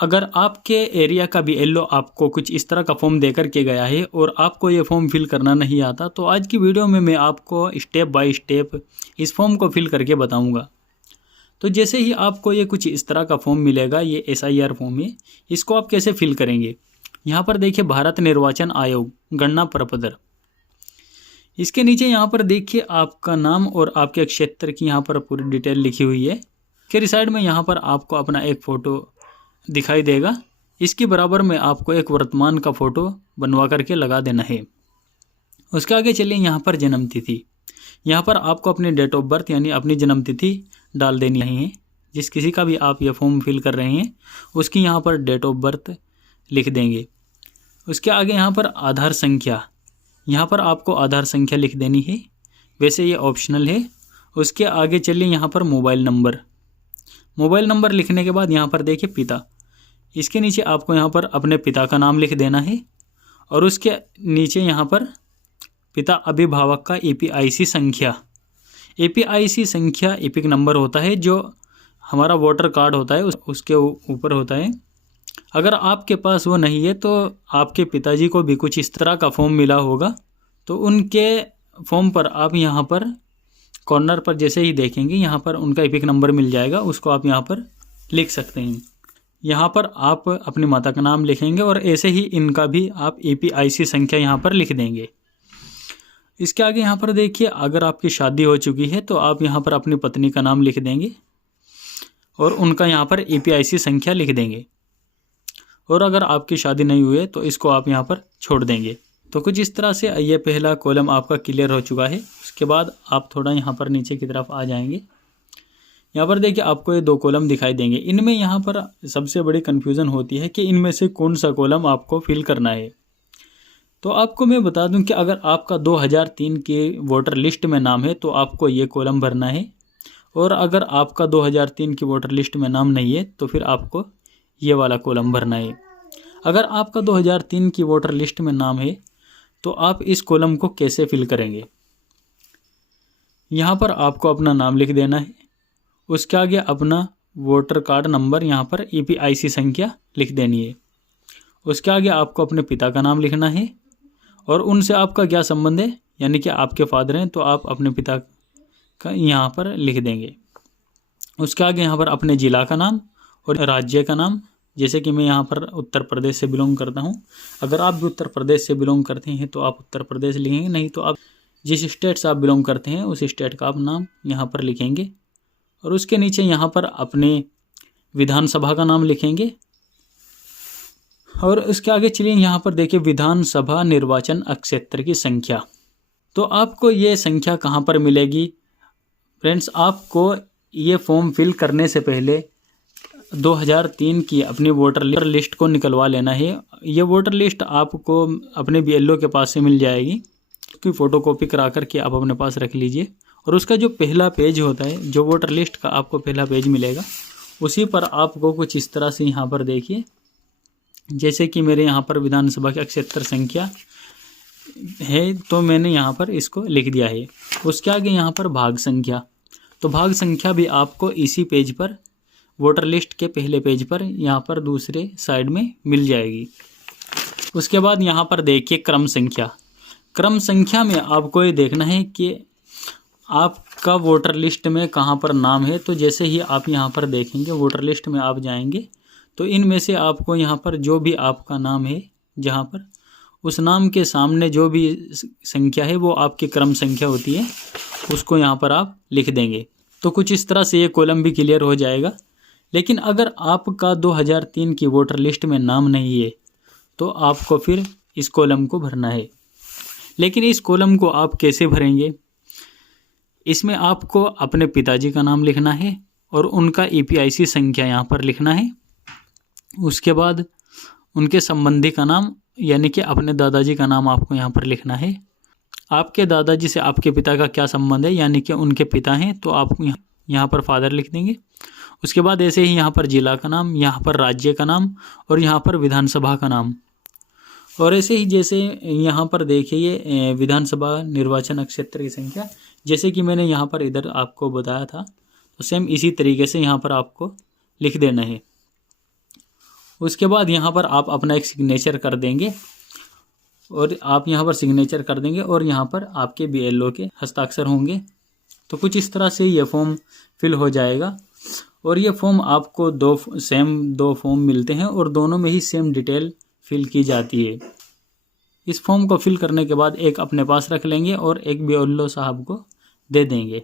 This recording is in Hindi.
अगर आपके एरिया का बीएलओ आपको कुछ इस तरह का फॉर्म देकर के गया है और आपको ये फॉर्म फिल करना नहीं आता, तो आज की वीडियो में मैं आपको स्टेप बाय स्टेप इस फॉर्म को फिल करके बताऊंगा। तो जैसे ही आपको ये कुछ इस तरह का फॉर्म मिलेगा, ये एसआईआर फॉर्म है, इसको आप कैसे फिल करेंगे। यहाँ पर देखिए भारत निर्वाचन आयोग गणना प्रपत्र, इसके नीचे यहाँ पर देखिए आपका नाम और आपके क्षेत्र की यहाँ पर पूरी डिटेल लिखी हुई है। फिर साइड में यहाँ पर आपको अपना एक फ़ोटो दिखाई देगा, इसके बराबर में आपको एक वर्तमान का फ़ोटो बनवा करके लगा देना है। उसके आगे चलिए यहाँ पर जन्म तिथि, यहाँ पर आपको अपनी डेट ऑफ बर्थ यानी अपनी जन्म तिथि डाल देनी है। जिस किसी का भी आप ये फॉर्म फिल कर रहे हैं उसकी यहाँ पर डेट ऑफ बर्थ लिख देंगे। उसके आगे यहाँ पर आधार संख्या, यहाँ पर आपको आधार संख्या लिख देनी है, वैसे ये ऑप्शनल है। उसके आगे चलिए यहाँ पर मोबाइल नंबर लिखने के बाद यहाँ पर देखिए पिता, इसके नीचे आपको यहाँ पर अपने पिता का नाम लिख देना है और उसके नीचे यहाँ पर पिता अभिभावक का ईपीआईसी संख्या, ईपीआईसी संख्या एपिक नंबर होता है जो हमारा वोटर कार्ड होता है उसके ऊपर होता है। अगर आपके पास वो नहीं है तो आपके पिताजी को भी कुछ इस तरह का फॉर्म मिला होगा, तो उनके फॉर्म पर आप यहाँ पर कॉर्नर पर जैसे ही देखेंगे यहाँ पर उनका एपिक नंबर मिल जाएगा, उसको आप यहाँ पर लिख सकते हैं। यहाँ पर आप अपनी माता का नाम लिखेंगे और ऐसे ही इनका भी आप ईपीआईसी संख्या यहाँ पर लिख देंगे। इसके आगे यहाँ पर देखिए अगर आपकी शादी हो चुकी है तो आप यहाँ पर अपनी पत्नी का नाम लिख देंगे और उनका यहाँ पर ईपीआईसी संख्या लिख देंगे। और अगर आपकी शादी नहीं हुई है तो इसको आप यहाँ पर छोड़ देंगे। तो कुछ इस तरह से ये पहला कॉलम आपका क्लियर हो चुका है। उसके बाद आप थोड़ा यहाँ पर नीचे की तरफ आ जाएंगे, यहाँ पर देखिए आपको ये 2 कॉलम दिखाई देंगे। इनमें यहाँ पर सबसे बड़ी कन्फ्यूज़न होती है कि इनमें से कौन सा कॉलम आपको फिल करना है। तो आपको मैं बता दूं कि अगर आपका 2003 के वोटर लिस्ट में नाम है तो आपको ये कॉलम भरना है, और अगर आपका 2003 की वोटर लिस्ट में नाम नहीं है तो फिर आपको ये वाला कॉलम भरना है। अगर आपका 2003 की वोटर लिस्ट में नाम है तो आप इस कॉलम को कैसे फिल करेंगे। यहाँ पर आपको अपना नाम लिख देना है, उसके आगे अपना वोटर कार्ड नंबर यहाँ पर ईपीआईसी संख्या लिख देनी है। उसके आगे आपको अपने पिता का नाम लिखना है और उनसे आपका क्या संबंध है, यानी कि आपके फादर हैं तो आप अपने पिता का यहाँ पर लिख देंगे। उसके आगे यहाँ पर अपने ज़िला का नाम और राज्य का नाम, जैसे कि मैं यहाँ पर उत्तर प्रदेश से बिलोंग करता हूँ। अगर आप भी उत्तर प्रदेश से बिलोंग करते हैं तो आप उत्तर प्रदेश लिखेंगे, नहीं तो आप जिस स्टेट से आप बिलोंग करते हैं उस स्टेट का आप नाम यहाँ पर लिखेंगे। और उसके नीचे यहाँ पर अपने विधानसभा का नाम लिखेंगे। और उसके आगे चलिए यहाँ पर देखिए विधानसभा निर्वाचन क्षेत्र की संख्या। तो आपको ये संख्या कहाँ पर मिलेगी फ्रेंड्स, आपको ये फॉर्म फिल करने से पहले 2003 की अपनी वोटर लिस्ट को निकलवा लेना है। ये वोटर लिस्ट आपको अपने बीएलओ के पास से मिल जाएगी, उसकी फ़ोटोकॉपी करा करके आप अपने पास रख लीजिए। और उसका जो पहला पेज होता है, जो वोटर लिस्ट का आपको पहला पेज मिलेगा, उसी पर आपको कुछ इस तरह से यहाँ पर देखिए, जैसे कि मेरे यहाँ पर विधानसभा की क्षेत्र संख्या है तो मैंने यहाँ पर इसको लिख दिया है। उसके आगे यहाँ पर भाग संख्या, तो भाग संख्या भी आपको इसी पेज पर, वोटर लिस्ट के पहले पेज पर यहाँ पर दूसरे साइड में मिल जाएगी। उसके बाद यहाँ पर देखिए क्रम संख्या में आपको ये देखना है कि आपका वोटर लिस्ट में कहाँ पर नाम है। तो जैसे ही आप यहाँ पर देखेंगे वोटर लिस्ट में आप जाएंगे तो इनमें से आपको यहाँ पर जो भी आपका नाम है, जहाँ पर उस नाम के सामने जो भी संख्या है वो आपकी क्रम संख्या होती है, उसको यहाँ पर आप लिख देंगे। तो कुछ इस तरह से ये कॉलम भी क्लियर हो जाएगा। लेकिन अगर आपका 2003 की वोटर लिस्ट में नाम नहीं है तो आपको फिर इस कॉलम को भरना है। लेकिन इस कॉलम को आप कैसे भरेंगे, इसमें आपको अपने पिताजी का नाम लिखना है और उनका ईपीआईसी संख्या यहाँ पर लिखना है। उसके बाद उनके संबंधी का नाम, यानी कि अपने दादाजी का नाम आपको यहाँ पर लिखना है। आपके दादाजी से आपके पिता का क्या संबंध है, यानी कि उनके पिता हैं तो आप यहाँ पर फादर लिख देंगे। उसके बाद ऐसे ही यहाँ पर जिला का नाम, यहाँ पर राज्य का नाम और यहाँ पर विधानसभा का नाम। और ऐसे ही जैसे यहाँ पर देखिए विधानसभा निर्वाचन क्षेत्र की संख्या, जैसे कि मैंने यहाँ पर इधर आपको बताया था, तो सेम इसी तरीके से यहाँ पर आपको लिख देना है। उसके बाद यहाँ पर आप अपना एक सिग्नेचर कर देंगे और आप यहाँ पर सिग्नेचर कर देंगे और यहाँ पर आपके BLO के हस्ताक्षर होंगे। तो कुछ इस तरह से ये फॉर्म फिल हो जाएगा और ये फॉर्म आपको दो फॉर्म मिलते हैं और दोनों में ही सेम डिटेल फिल की जाती है। इस फॉर्म को फिल करने के बाद एक अपने पास रख लेंगे और एक BLO साहब को दे देंगे।